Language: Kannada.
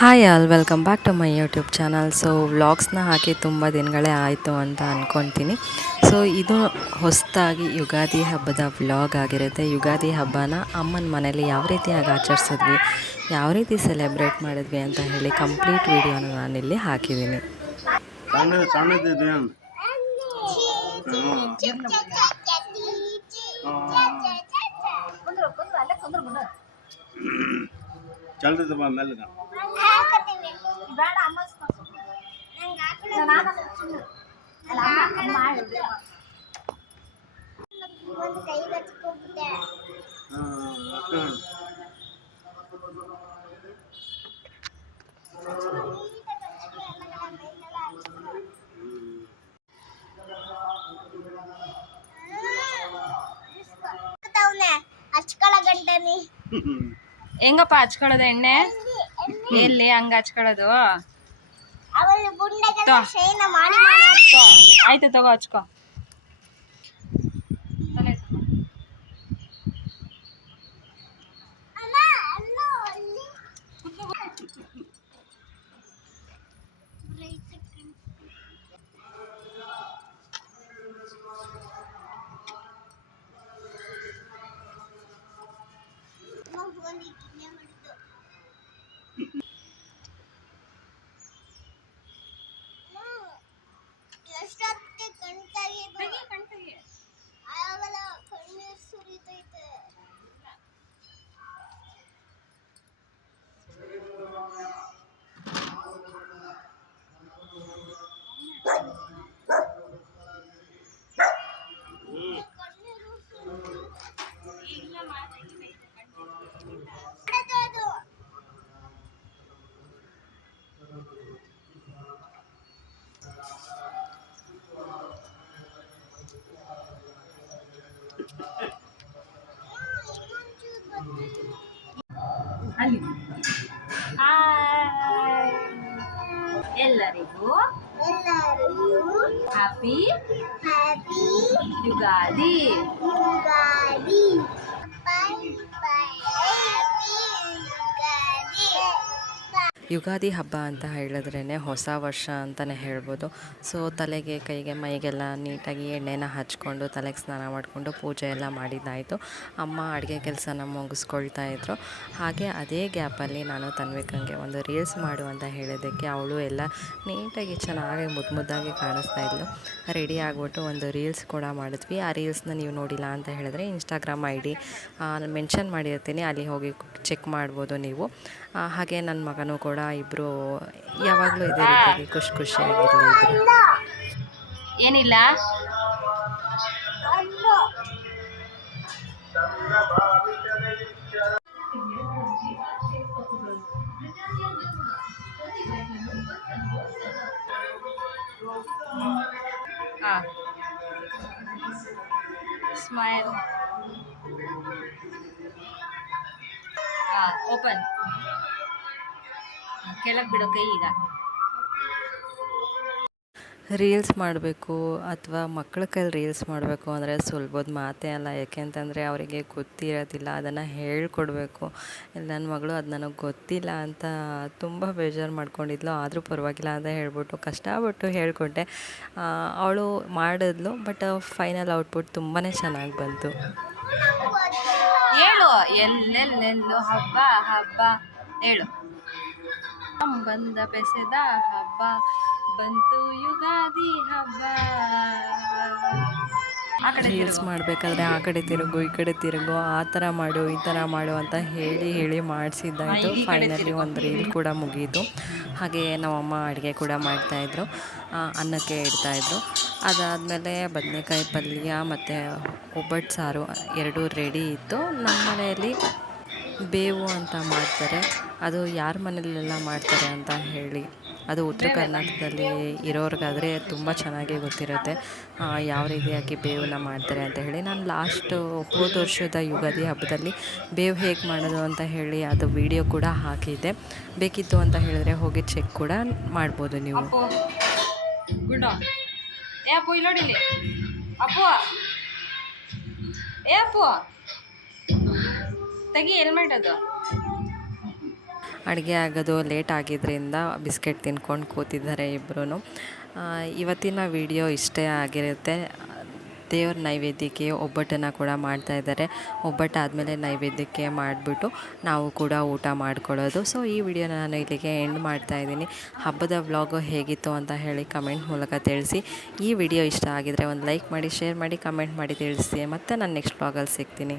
Hi all, welcome back to my YouTube channel. So ವ್ಲಾಗ್ಸ್ನ ಹಾಕಿ ತುಂಬ ದಿನಗಳೇ ಆಯಿತು ಅಂತ ಅಂದ್ಕೊತೀನಿ. ಸೊ ಇದು ಹೊಸದಾಗಿ ಯುಗಾದಿ ಹಬ್ಬದ ವ್ಲಾಗ್ ಆಗಿರುತ್ತೆ. ಯುಗಾದಿ ಹಬ್ಬನ ಅಮ್ಮನ ಮನೇಲಿ ಯಾವ ರೀತಿಯಾಗಿ ಆಚರಿಸಿದ್ವಿ, ಯಾವ ರೀತಿ ಸೆಲೆಬ್ರೇಟ್ ಮಾಡಿದ್ವಿ ಅಂತ ಹೇಳಿ ಕಂಪ್ಲೀಟ್ ವಿಡಿಯೋನ ನಾನಿಲ್ಲಿ ಹಾಕಿದ್ದೀನಿ. ಹೆಂಗಪ್ಪ ಹಚ್ಕೊಳ್ಳೋದು ಎಣ್ಣೆ? ಎಲ್ಲಿ ಹಂಗ ಹಚ್ಕೊಳ್ಳೋದು? ಆಯ್ತು ತಗೋ ಹಚ್ಕೊ. ಎಲ್ಲರಿಗೂ ಹ್ಯಾಪಿ ಯುಗಾದಿ. ಯುಗಾದಿ ಹಬ್ಬ ಅಂತ ಹೇಳಿದ್ರೇ ಹೊಸ ವರ್ಷ ಅಂತಲೇ ಹೇಳ್ಬೋದು. ಸೊ ತಲೆಗೆ, ಕೈಗೆ, ಮೈಗೆಲ್ಲ ನೀಟಾಗಿ ಎಣ್ಣೆನ ಹಚ್ಕೊಂಡು ತಲೆಗೆ ಸ್ನಾನ ಮಾಡಿಕೊಂಡು ಪೂಜೆ ಎಲ್ಲ ಮಾಡಿದ್ದಾಯಿತು. ಅಮ್ಮ ಅಡುಗೆ ಕೆಲಸನ ಮುಗಿಸ್ಕೊಳ್ತಾ ಇದ್ರು. ಹಾಗೆ ಅದೇ ಗ್ಯಾಪಲ್ಲಿ ನಾನು ತನ್ವಿಕಂಗೆ ಒಂದು ರೀಲ್ಸ್ ಮಾಡು ಅಂತ ಹೇಳಿದ್ದಕ್ಕೆ ಅವಳು ಎಲ್ಲ ನೀಟಾಗಿ ಚೆನ್ನಾಗಿ ಮುದ್ದಾಗಿ ಕಾಣಿಸ್ತಾ ಇದ್ಲು. ರೆಡಿ ಆಗಿಬಿಟ್ಟು ಒಂದು ರೀಲ್ಸ್ ಕೂಡ ಮಾಡಿದ್ವಿ. ಆ ರೀಲ್ಸ್ನ ನೀವು ನೋಡಿಲ್ಲ ಅಂತ ಹೇಳಿದ್ರೆ ಇನ್ಸ್ಟಾಗ್ರಾಮ್ ID ಮೆನ್ಷನ್ ಮಾಡಿರ್ತೀನಿ, ಅಲ್ಲಿ ಹೋಗಿ ಚೆಕ್ ಮಾಡ್ಬೋದು ನೀವು. ಹಾಗೆ ನನ್ನ ಮಗನೂ ಕೂಡ ಇಬ್ಬರು ಯಾವಾಗಲೂ ಇದೇ ರೀತಿಯಾಗಿ ಖುಷಿಯಾಗಿರಲಿ ಇಬ್ಬರು. ಏನಿಲ್ಲ ಸ್ಮೈಲ್ ಓಪನ್. ಕೆಳಗೆ ಬಿಡೋ ಕೈ. ಈಗ ರೀಲ್ಸ್ ಮಾಡಬೇಕು ಅಥವಾ ಮಕ್ಕಳ ಕೈಲಿ ರೀಲ್ಸ್ ಮಾಡಬೇಕು ಅಂದರೆ ಸುಲಭದ ಮಾತೇ ಅಲ್ಲ. ಯಾಕೆಂತಂದರೆ ಅವರಿಗೆ ಗೊತ್ತಿರೋದಿಲ್ಲ, ಅದನ್ನು ಹೇಳ್ಕೊಡ್ಬೇಕು. ನನ್ನ ಮಗಳು ಅದು ನನಗೆ ಗೊತ್ತಿಲ್ಲ ಅಂತ ತುಂಬ ಬೇಜಾರು ಮಾಡ್ಕೊಂಡಿದ್ಲು. ಆದರೂ ಪರವಾಗಿಲ್ಲ ಅಂತ ಹೇಳ್ಬಿಟ್ಟು ಕಷ್ಟಪಟ್ಟು ಹೇಳಿಕೊಟ್ಟೆ. ಅವಳು ಮಾಡಿದ್ಲು, ಬಟ್ ಫೈನಲ್ ಔಟ್ಪುಟ್ ತುಂಬಾ ಚೆನ್ನಾಗಿ ಬಂತು. ಹೇಳು, ಎಲ್ಲೆಲ್ಲೆಲ್ಲೋ ಹಬ್ಬ ಹಬ್ಬ ಹೇಳು. ಬಂದ ಬೆಸೆದ ಹಬ್ಬ ಬಂತು ಯುಗಾದಿ ಹಬ್ಬ. ರೀಲ್ಸ್ ಮಾಡಬೇಕಾದ್ರೆ ಆ ಕಡೆ ತಿರುಗು, ಈ ಕಡೆ ತಿರುಗು, ಆ ಥರ ಮಾಡು, ಈ ಥರ ಮಾಡು ಅಂತ ಹೇಳಿ ಮಾಡಿಸಿದ್ದಾಯಿತು. ಫೈನಲಿ ಒಂದು ರೀಲ್ ಕೂಡ ಮುಗೀತು. ಹಾಗೆ ನಮ್ಮಮ್ಮ ಅಡುಗೆ ಕೂಡ ಮಾಡ್ತಾಯಿದ್ರು, ಅನ್ನಕ್ಕೆ ಇಡ್ತಾಯಿದ್ರು. ಅದಾದಮೇಲೆ ಬದನೆಕಾಯಿ ಪಲ್ಯ ಮತ್ತು ಒಬ್ಬಟ್ಟು ಸಾರು ಎರಡೂ ರೆಡಿ ಇತ್ತು. ನಮ್ಮ ಮನೆಯಲ್ಲಿ ಬೇವು ಅಂತ ಮಾಡ್ತಾರೆ, ಅದು ಯಾರ ಮನೆಯಲ್ಲೆಲ್ಲ ಮಾಡ್ತಾರೆ ಅಂತ ಹೇಳಿ, ಅದು ಉತ್ತರ ಕರ್ನಾಟಕದಲ್ಲಿ ಇರೋರಿಗಾದರೆ ತುಂಬ ಚೆನ್ನಾಗಿ ಗೊತ್ತಿರುತ್ತೆ ಯಾವ ರೀತಿಯಾಗಿ ಬೇವನ್ನ ಮಾಡ್ತಾರೆ ಅಂತ ಹೇಳಿ. ನಾನು ಹೋದ ವರ್ಷದ ಯುಗಾದಿ ಹಬ್ಬದಲ್ಲಿ ಬೇವು ಹೇಗೆ ಮಾಡೋದು ಅಂತ ಹೇಳಿ ಅದು ವಿಡಿಯೋ ಕೂಡ ಹಾಕಿದ್ದೆ. ಬೇಕಿತ್ತು ಅಂತ ಹೇಳಿದ್ರೆ ಹೋಗಿ ಚೆಕ್ ಕೂಡ ಮಾಡ್ಬೋದು ನೀವು. ಏ ಅಪ್ಪು ಇಲ್ಲಿ ನೋಡಿಲಿ, ಅಪ್ಪು ಏ ಅಪ್ಪು ತೆಗಿ ಹೆಲ್ಮೆಟ್. ಅಡುಗೆ ಆಗೋದು ಲೇಟ್ ಆಗಿದ್ದರಿಂದ ಬಿಸ್ಕೆಟ್ ತಿನ್ಕೊಂಡು ಕೂತಿದ್ದಾರೆ ಇಬ್ಬರೂ. ಇವತ್ತಿನ ವಿಡಿಯೋ ಇಷ್ಟೇ ಆಗಿರುತ್ತೆ. ದೇವ್ರ ನೈವೇದ್ಯಕ್ಕೆ ಒಬ್ಬಟ್ಟನ್ನು ಕೂಡ ಮಾಡ್ತಾಯಿದ್ದಾರೆ. ಒಬ್ಬಟ್ಟು ಆದಮೇಲೆ ನೈವೇದ್ಯಕ್ಕೆ ಮಾಡಿಬಿಟ್ಟು ನಾವು ಕೂಡ ಊಟ ಮಾಡ್ಕೊಳ್ಳೋದು. ಸೊ ಈ ವಿಡಿಯೋನ ನಾನು ಇಲ್ಲಿಗೆ ಎಂಡ್ ಮಾಡ್ತಾಯಿದ್ದೀನಿ. ಹಬ್ಬದ ವ್ಲಾಗು ಹೇಗಿತ್ತು ಅಂತ ಹೇಳಿ ಕಮೆಂಟ್ ಮೂಲಕ ತಿಳಿಸಿ. ಈ ವಿಡಿಯೋ ಇಷ್ಟ ಆಗಿದರೆ ಒಂದು ಲೈಕ್ ಮಾಡಿ, ಶೇರ್ ಮಾಡಿ, ಕಮೆಂಟ್ ಮಾಡಿ ತಿಳಿಸಿ. ಮತ್ತು ನಾನು ನೆಕ್ಸ್ಟ್ ವ್ಲಾಗಲ್ಲಿ ಸಿಗ್ತೀನಿ.